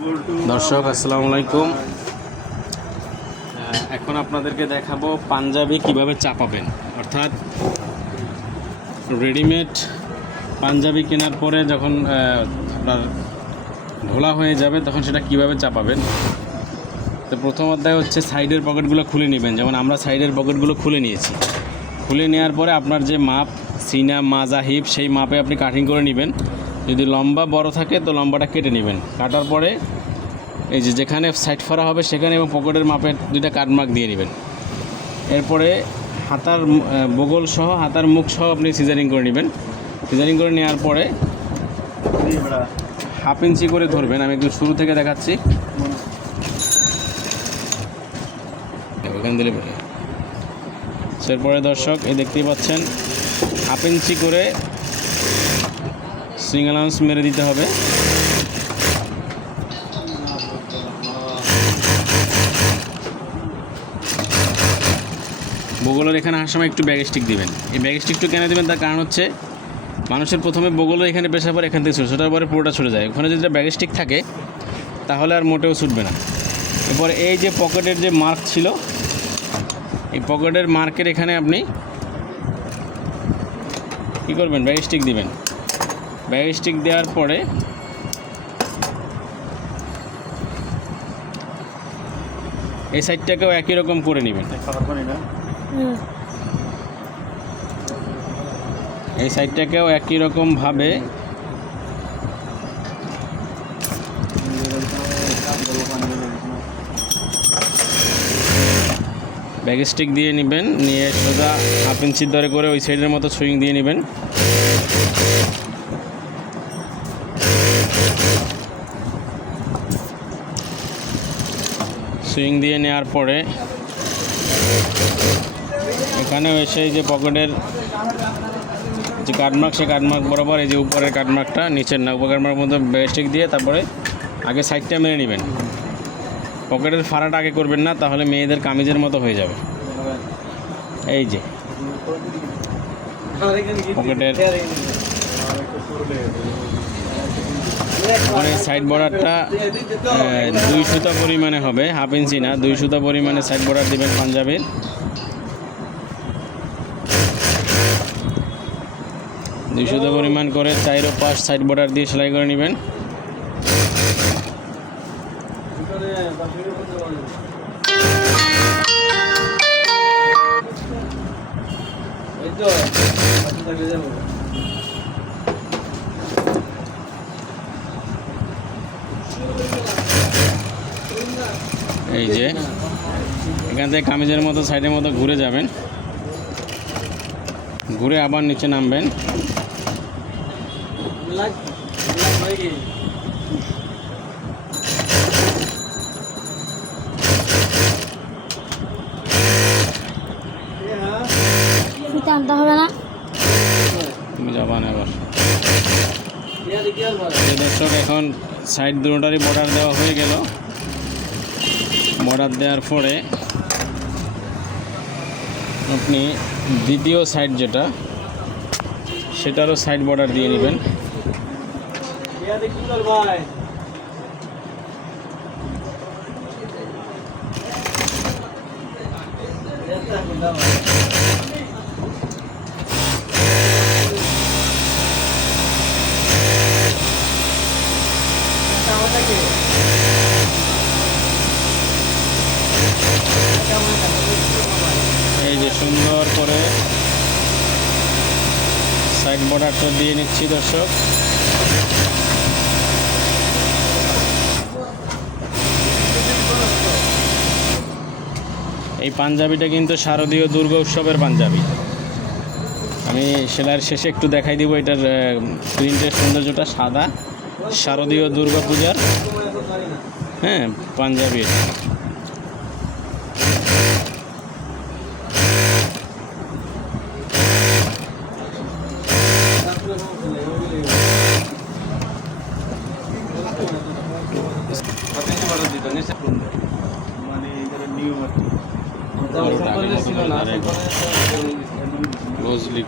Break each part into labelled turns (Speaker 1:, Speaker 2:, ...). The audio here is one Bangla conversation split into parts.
Speaker 1: দর্শক, আসসালামু আলাইকুম। এখন আপনাদেরকে দেখাবো পাঞ্জাবি কীভাবে চাপাবেন। অর্থাৎ রেডিমেড পাঞ্জাবি কেনার পরে যখন আপনার ঘোলা হয়ে যাবে, তখন সেটা কীভাবে চাপাবেন? তো প্রথম অধ্যায় হচ্ছে সাইডের পকেটগুলো খুলে নেবেন। যেমন আমরা সাইডের পকেটগুলো খুলে নিয়েছি। খুলে নেওয়ার পরে আপনার যে মাপ, সিনা, মাজা, হিপ, সেই মাপে আপনি কাটিং করে নেবেন। যদি লম্বা বড় থাকে, তো লম্বাটা কেটে নেবেন। কাটার পরে এই যে যেখানে সাইড ফরা হবে, সেখানে এবং পকেটের মাপের দুইটা কাটমার্ক দিয়ে নেবেন। এরপরে হাতার বগল সহ, হাতার মুখ সহ আপনি সিজারিং করে নেবেন। সিজারিং করে নেওয়ার পরে হাফ ইঞ্চি করে ধরবেন। আমি একটু শুরু থেকে দেখাচ্ছি। এরপরে দর্শক, এই দেখতেই পাচ্ছেন, হাফ ইঞ্চি করে সুইং অ্যালাউন্স মেরে দিতে হবে। বগলের এখানে আসার সময় একটু ব্যাগ স্টিক দিবেন। এই ব্যাগ স্টিকটু কেন দেবেন? তার কারণ হচ্ছে, মানুষের প্রথমে বগলের এখানে পেশা পরে এখান থেকে ছুটে সেটার পরে পুরোটা ছুটে যায়। ওখানে যদি ব্যাগ স্টিক থাকে, তাহলে আর মোটেও ছুটবে না। এরপর এই যে পকেটের যে মার্ক ছিল, এই পকেটের মার্কের এখানে আপনি কী করবেন? ব্যাগ স্টিক দিবেন। ব্যাগ স্টিক দেওয়ার পরে এই সাইডটাকেও একই রকম করে নেবেন। এই সাইডটাকেও একই রকমভাবে ব্যাগ স্টিক দিয়ে নেবেন নিয়ে সোজা হাফ ইঞ্চির দরে করে ওই সাইডের মতো সুইং দিয়ে নেবেন। সুইং দিয়ে নেওয়ার পরে এখানেও এসে যে পকেটের যে কাটমার্ক সেই কাটমার্ক বরাবর এই যে উপরের কাটমার্কটা নিচের না, উপরের কাটমার্ক মধ্যে ব্যাস্টিক দিয়ে তারপরে আগে সাইডটা মেরে নেবেন। পকেটের ফাড়াটা আগে করবেন না, তাহলে মেয়েদের কামিজের মতো হয়ে যাবে। এই যে। পকেটের মানে সাইড বর্ডারটা দুই সুতা পরিমাণে হবে হাফ ইঞ্চি না, দুই সুতা পরিমাণে সাইড বর্ডার দিবেন পাঞ্জাবির। দুই সুতা পরিমাণ করে চাইরো পাঁচ সাইড বর্ডার দিয়ে সেলাই করে নেবেন। এই যে এখান থেকে কামিজের মতো সাইডের মতো ঘুরে যাবেন। ঘুরে আবার নিচে নামবেন।
Speaker 2: ফিতে আনতে হবে না?
Speaker 1: তুমি যাবা না এবার। দর্শক এখন সাইড দুটোটারই বর্ডার দেওয়া হয়ে গেল। বর্ডার দেওয়ার পরে আপনি দ্বিতীয় সাইড যেটা সেটারও সাইড বর্ডার দিয়ে নেবেন। এই যে সুন্দর করে সাইড বর্ডারটা দিয়ে নিচ্ছি, দর্শক। এই পাঞ্জাবিটা কিন্তু শারদীয় দুর্গা উৎসবের পাঞ্জাবি। আমি সেলাইয়ের শেষে একটু দেখাই দিব এটার প্রিন্টের সৌন্দর্যটা সাদা, শারদীয় দুর্গা পূজার হ্যাঁ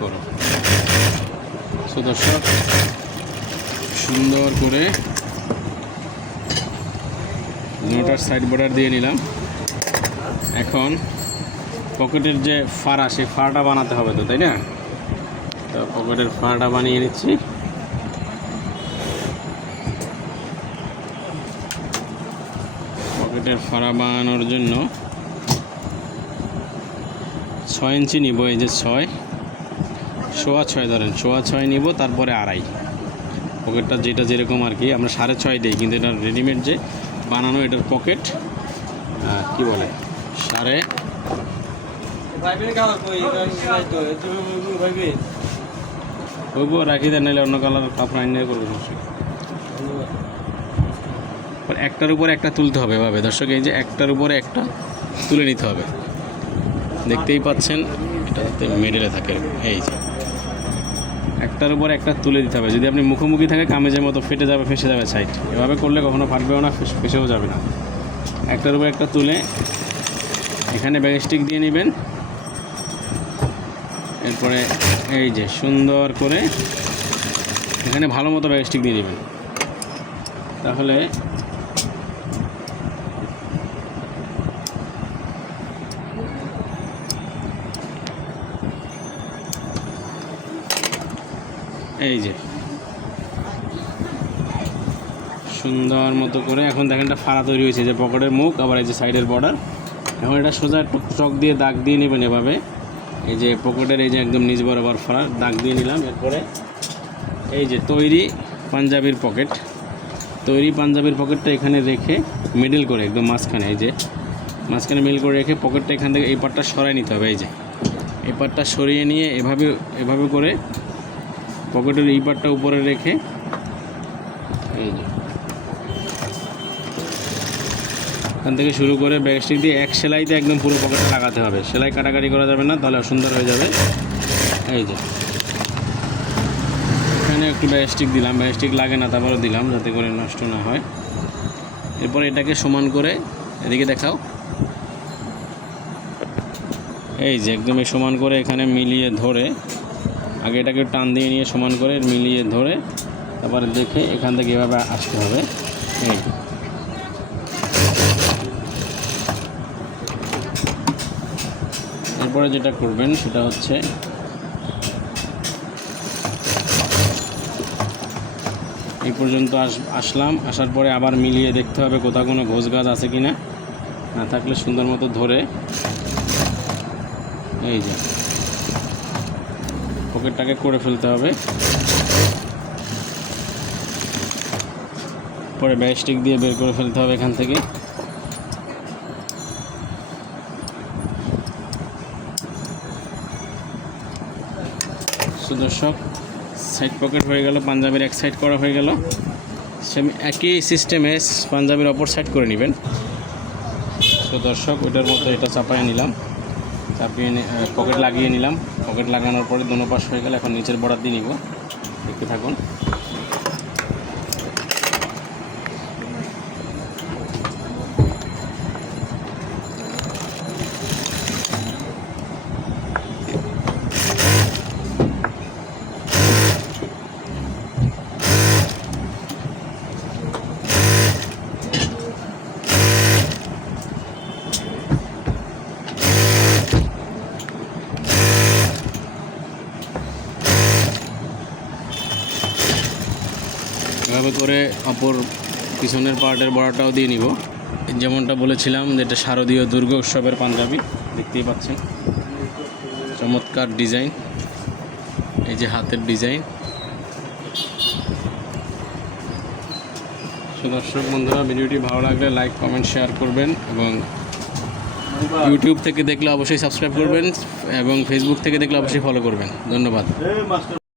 Speaker 1: করো। সো দর্শক সুন্দর করে দুটার সাইড বর্ডার দিয়ে নিলাম। এখন পকেটের যে ফাড়া সেই ফাড়াটা বানাতে হবে তো তাই না? তো পকেটের ফাড়াটা বানিয়ে নিচ্ছি। পকেটের ফাড়া বানানোর জন্য ছয় ইঞ্চি নিব, এই যে ছয়। সোয়া ছয় ধরেন, সোয়া ছয় নিব, তারপরে আড়াই। পকেটটা যেটা যেরকম আর কি, আমরা সাড়ে ছয় দিই, কিন্তু এটা রেডিমেড যে বানানো, এটার পকেট কি বলে? সাড়ে রাখি দেন, নাহলে অন্য কালার কাপড় আইনে করবে এবার একটার উপরে একটা তুলতে হবে এভাবে। দর্শক, এই যে একটার উপরে একটা তুলে নিতে হবে। দেখতেই পাচ্ছেন, এটা মেডেলে থাকে। এই যে, একটার উপর একটা তুলে দিতে হবে। যদি আপনি মুখোমুখি থাকে, কামেজের মতো ফেটে যাবে, ফেসে যাবে সাইড এভাবে করলে কখনো ফাটবেও না, ফেস- ফেসেও যাবে না। একটার উপর একটা তুলে এখানে ব্যাগস্টিক দিয়ে নেবেন। এরপরে এই যে সুন্দর করে এখানে ভালো মতো ব্যাগস্টিক দিয়ে নেবেন। তাহলে এই যে। সুন্দর মতো করে এখন দেখেন একটা ফাড়া তৈরি হয়েছে যে পকেটের মুখ, আবার এই যে সাইডের বর্ডার এখন এটা সোজা চক দিয়ে দাগ দিয়ে নেবেন এভাবে। এই যে পকেটের এই যে একদম নিচ বরাবর ফাড়া, দাগ দিয়ে নিলাম, এরপরে এই যে তৈরি পাঞ্জাবির পকেট। তৈরি পাঞ্জাবির পকেটটা এখানে রেখে মিডল করে, একদম মাঝখানে, এই যে মাঝখানে মিল করে রেখে পকেটটা এখান থেকে এই পাটটা সরাই নিতে হবে, এই যে। এই পাটটা সরিয়ে নিয়ে এভাবে এভাবে করে পকেটের এই পাটটা উপরে রেখে, এই যে। এখান থেকে শুরু করে ব্যাগস্টিক দিয়ে এক সেলাইতে একদম পুরো পকেটটা লাগাতে হবে। সেলাই কাটাকাটি করা যাবে না, তাহলে সুন্দর হয়ে যাবে। এই যে। এখানে একটু ব্যাগস্টিক দিলাম, ব্যাগস্টিক লাগে না তারপরে দিলাম, যাতে করে নষ্ট না হয়। এরপর এটাকে সমান করে এদিকে দেখাও। এই যে একদম সমান করে এখানে মিলিয়ে ধরে আগে এটাকে টান দিয়ে নিয়ে সমান করে মিলিয়ে ধরে তারপরে দেখে এখান থেকে এভাবে আসতে হবে। এই। এরপরে যেটা করবেন সেটা হচ্ছে এই পর্যন্ত আস, আসলাম। আসার পরে আবার মিলিয়ে দেখতে হবে কোথাও কোনো ঘোষ গাছ আছে কি না না থাকলে সুন্দর মতো ধরে। এই যে। পকেটটাকে করে ফেলতে হবে। পরে ব্যাগস্টিক দিয়ে বের করে ফেলতে হবে এখান থেকে। সুদর্শক সাইড পকেট হয়ে গেল, পাঞ্জাবের এক সাইড করা হয়ে গেল। সেম একই সিস্টেমে পাঞ্জাবের অপর সাইড করে নেবেন। তো দর্শক ওইটার মতো এটা চাপায় নিলাম। চাপিয়ে পকেট লাগিয়ে নিলাম। পকেট লাগানোর পরে দোনো পাশ হয়ে গেলে এখন নিচের বর্ডার দিয়ে নিব। দেখতে থাকুন। এভাবে করে অপর পিছনের পার্টের বড়াটাও দিয়ে নিব। যেমনটা বলেছিলাম যে এটা শারদীয় দুর্গা উৎসবের পাঞ্জাবি, দেখতেই পাচ্ছেন। চমৎকার ডিজাইন, এই যে হাতের ডিজাইন। দর্শক বন্ধুরা, ভিডিওটি ভালো লাগলে লাইক কমেন্ট শেয়ার করবেন এবং ইউটিউব থেকে দেখলে অবশ্যই সাবস্ক্রাইব করবেন এবং ফেসবুক থেকে দেখলে অবশ্যই ফলো করবেন। ধন্যবাদ।